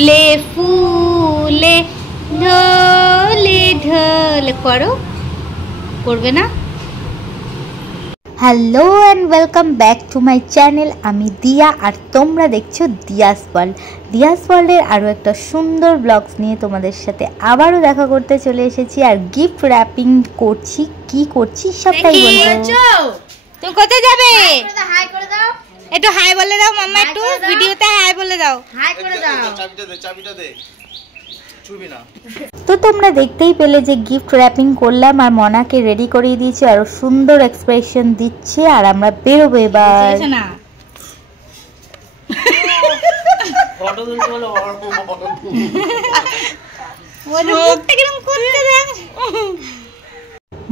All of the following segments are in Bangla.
ফুলে ফুলে ঢলে ঢলে করো, করবে না? Hello and welcome back to my channel. আমি দিয়া আর তোমরা দেখছো দিয়াস ওয়ার্ল্ড। দিয়াস ওয়ার্ল্ডের আরও একটা সুন্দর ব্লগস নিয়ে তোমাদের সাথে আবারও দেখা করতে চলে এসেছি। আর গিফট র্যাপিং করছি, কি করছি সবটাই বলবো। তুমি কোথায় যাবে? হাই করে দাও, একটু হাই বলে দাও মাম্মা, একটু ভিডিওতে হাই বলে দাও, হাই করে দাও। চাবিটা দে। তো তোমরা দেখতেই পেলে যে গিফট র্যাপিং করলাম আর মনাকে রেডি করিয়ে দিয়েছি, আরো সুন্দর এক্সপ্রেশন দিচ্ছে। আর আমরা বেরোবো এবার।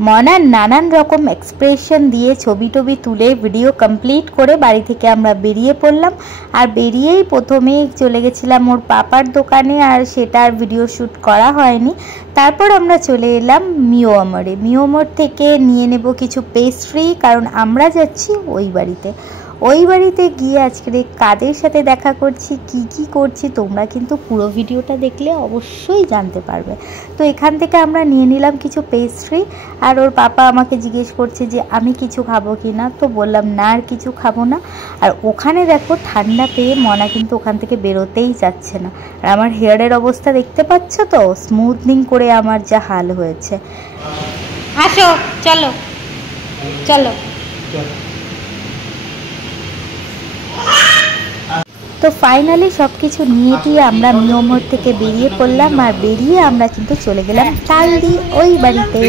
মনার নানান রকম এক্সপ্রেশন দিয়ে ছবি টবি তুলে ভিডিও কমপ্লিট করে বাড়ি থেকে আমরা বেরিয়ে পড়লাম। আর বেরিয়েই প্রথমে চলে গেছিলাম ওর পাপার দোকানে, আর সেটা আর ভিডিও শ্যুট করা হয়নি। তারপর আমরা চলে এলাম মিওমরে। মিওমর থেকে নিয়ে নেব কিছু পেস্ট্রি, কারণ আমরা যাচ্ছি ওই বাড়িতে। ওই বাড়িতে গিয়ে আজকে কাদের সাথে দেখা করছি, কি কি করছি, তোমরা কিন্তু পুরো ভিডিওটা দেখলে অবশ্যই জানতে পারবে। তো এখান থেকে আমরা নিয়ে নিলাম কিছু পেস্ট্রি। আর ওর পাপা আমাকে জিজ্ঞেস করছে যে আমি কিছু খাবো কি না, তো বললাম না আর কিছু খাবো না। আর ওখানে দেখো ঠান্ডা পেয়ে মনা কিন্তু ওখান থেকে বেরোতেই যাচ্ছে না। আর আমার হেয়ারের অবস্থা দেখতে পাচ্ছ তো, স্মুথনিং করে আমার যা হাল হয়েছে। আসো চলো চলো। তো ফাইনালি সব কিছু নিয়ে দিয়ে আমরা মিওমর থেকে বেরিয়ে পড়লাম। আর বেরিয়ে আমরা কিন্তু চলে গেলাম তালদি ওই বাড়িতে।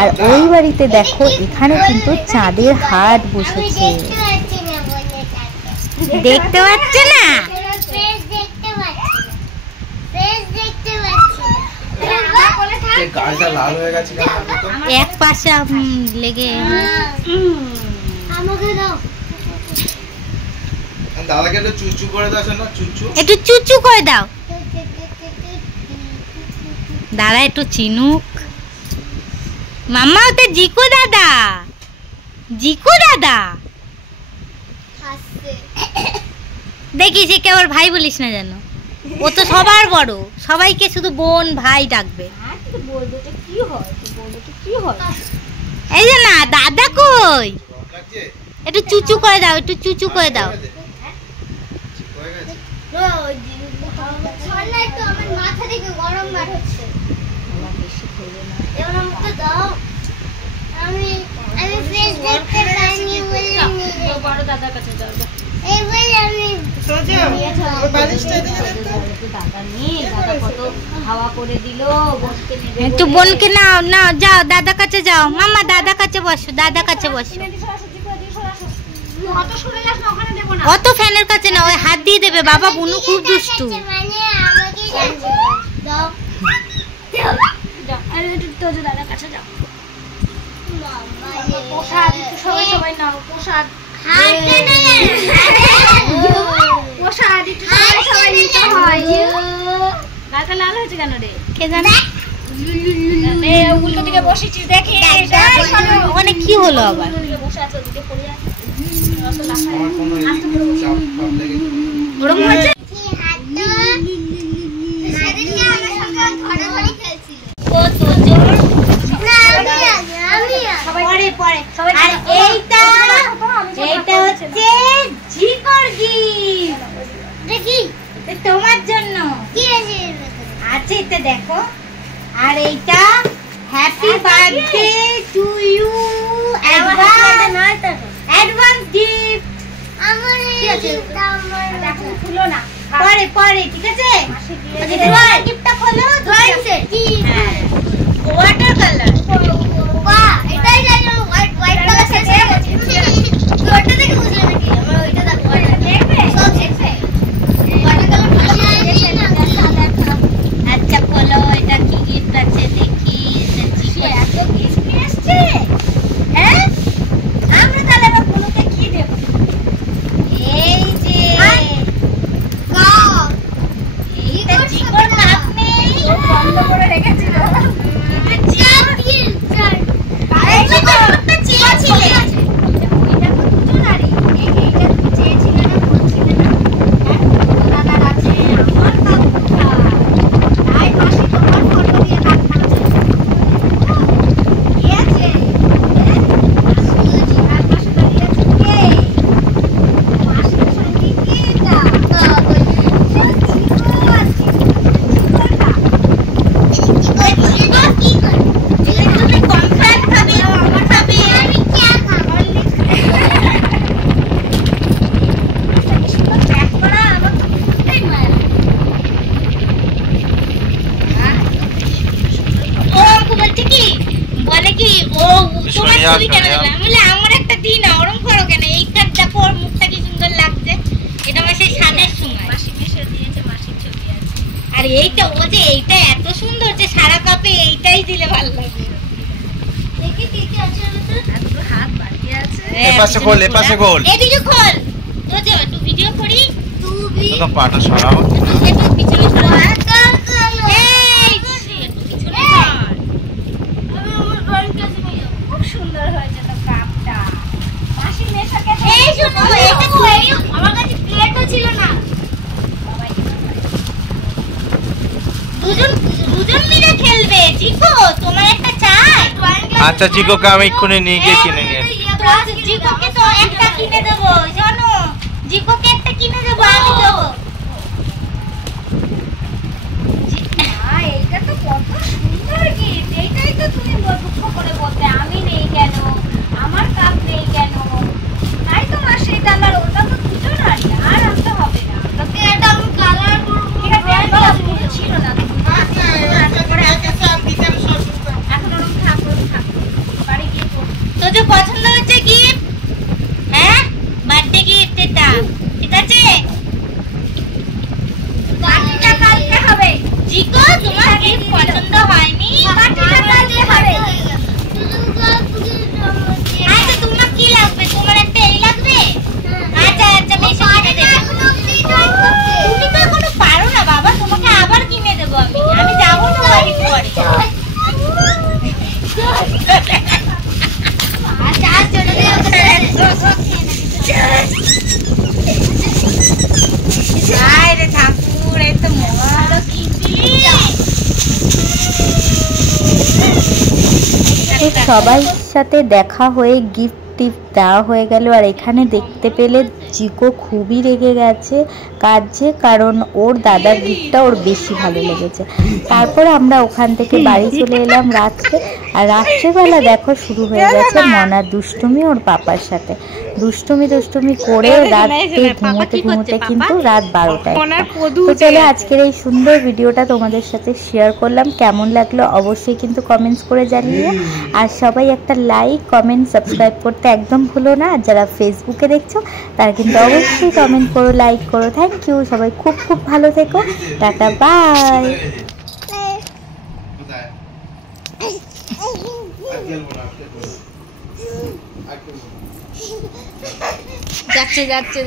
আর ওই বাড়িতে দেখো এখানে কিন্তু চাঁদের হাট বসেছে, দেখতে পাচ্ছ না? এক পাশে লেগে দাদাকে একটু চুচু করে দাও না, চুচু একটু চুচু করে দাও। দাদা একটু চিনুক। মাম্মা ওতে জিকু দাদা, জিকু দাদা দেখিস, কে ওর ভাই বলিস না যেন, ও তো সবার বড়, সবাইকে শুধু বোন ভাই ডাকবে। এই যে না দাদা কই, একটু চুচু করে দাও, একটু চুচু করে দাও। একটু বোনকে নাও, না যাও দাদা কাছে যাও। মাম্মা দাদা কাছে বসো, দাদা কাছে বসো। অত ফ্যানের কাছে না, ওই হাত দিয়ে দেবে বাবা, বুনু খুব দুষ্টু। লাল হয়েছে কেন রে, কে জানে? উল্টো দিকে বসেছিস দেখি, অনেক কি হলো আবার? তোমার জন্য আছে এটা দেখো। আর এইটা happy birthday to you, advance gift. আমার এখন খুলো না, পরে পরে, ঠিক আছে? গিফটটা খোলো। Drawing set, water colour. বাহ, এটাই জানি হোয়াইট কালার সেট হয়ে গেছে। ওটা দেখে বুঝলে নাকি আমরা ওইটা দেখবে সব দেখবে ওয়াটার কালার ভালো লাগে না। আচ্ছা খোলো, এটা কি গিফট আছে দেখি। এত গিফট নিয়ে আসছে, হ্যাঁ? আমরা তাহলে এবার কোনোকে কি দেব? এই যে এইটা জিকর কাপ নেই, বন্ধ করে রেখেছিল। এটা তুমি কেন দিলাম বলে আমার একটা দিন ওরম করো কেন? এইটা দেখো ওর মুখটা কি সুন্দর লাগছে। এটা আমার সেই সাদের সময় মাসি মেশে দিয়েছে, মাসির ছবি আছে। আর এইটা ও যে এইটা এত সুন্দর যে সারা কাপে এইটাই দিলে ভালো লাগবে। দেখি কি কি আছে ভিতরে? একটু হাত বাকি আছে। এপাশে খোল, এপাশে খোল। এদিকে খোল। তো যে একটু ভিডিও করি। তুই তো পাটা সরাও। একটু পিছনে সরা। এই একটু পিছনে সর। আমি আমার ড্রয়িং ক্লাসে নিয়ে যাব। খুব সুন্দর হয়েছে তো কাপটা। মাসি মেশাকে এই শুনো, এটা তো আমার কাছে প্লেটও ছিল না। দুজন মিলে খেলবে। জিকো তোমার একটা চাই? আচ্ছা জিকোকে আমি এক্ষুনি নিয়ে গিয়ে কিনে নিয়ে আসি। জিকোকে তো একটা কিনে দেবো, জানো? জিকোকে একটা কিনে দেবো, আমি দেবো। এইটা তো কত সুন্দর গিফট। এইটাই তো তুমি দুঃখ করে বলতে আমি নেই কেন, আমার কাপ নেই কেন। তাই তো মাসি এটা আমার, ওটা তো দুজন আছে, আর আনতে হবে না। তোকে এটা আমি কালার করব। এটা ব্র্যান্ড ছিল না। এখন ওরকম ঠাকুর বাড়ি গিয়ে তো যে পছন্দ হচ্ছে গিফট, হ্যাঁ বার্থডে গিফট এটা, ঠিক আছে? পার্টিটা কালকে হবে। জিকো তোমার গিফট পছন্দ হয়নি? পার্টিটা কালকে হবে। আচ্ছা তোমার কি লাগবে? তোমার একটা এই লাগবে? আচ্ছা আচ্ছা বেশ কিনে দেব। তুমি তো এখনো পারো না বাবা, তোমাকে আবার কিনে দেবো আমি। আমি যাবো না বাড়ি পরে। আচ্ছা আচ্ছা রে ঠাকুর, এই তো ভালো সবাই সাথে দেখা হয়ে গিফট টিফট দেওয়া হয়ে গেল। আর এখানে দেখতে পেলে জিকো খুবই রেগে গেছে, কাঁদছে, কারণ ওর দাদার গিফটটা ওর বেশি ভালো লেগেছে। তারপর আমরা ওখান থেকে বাড়ি চলে এলাম রাত্রে। আর রাত্রেবেলা দেখো শুরু হয়ে গেছে মনার দুষ্টুমি ওর পাপার সাথে। দুষ্টুমি করে রাত্রে ঘুমোতে কিন্তু রাত 12টায়। তো চলো আজকের এই সুন্দর ভিডিওটা তোমাদের সাথে শেয়ার করলাম। কেমন লাগলো অবশ্যই কিন্তু কমেন্টস করে জানিও। আর সবাই একটা লাইক, কমেন্ট, সাবস্ক্রাইব করতে একদম ভুলো না। আর যারা ফেসবুকে দেখছো তারা কিন্তু অবশ্যই কমেন্ট করো, লাইক করো। Thank you. সবাই খুব খুব ভালো থেকো। Tata, bye.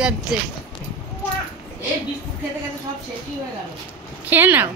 যাচ্ছে এই বিস্কুট খেতে খেতে সব শেষই হয়ে গেল। খেয়ে নাও।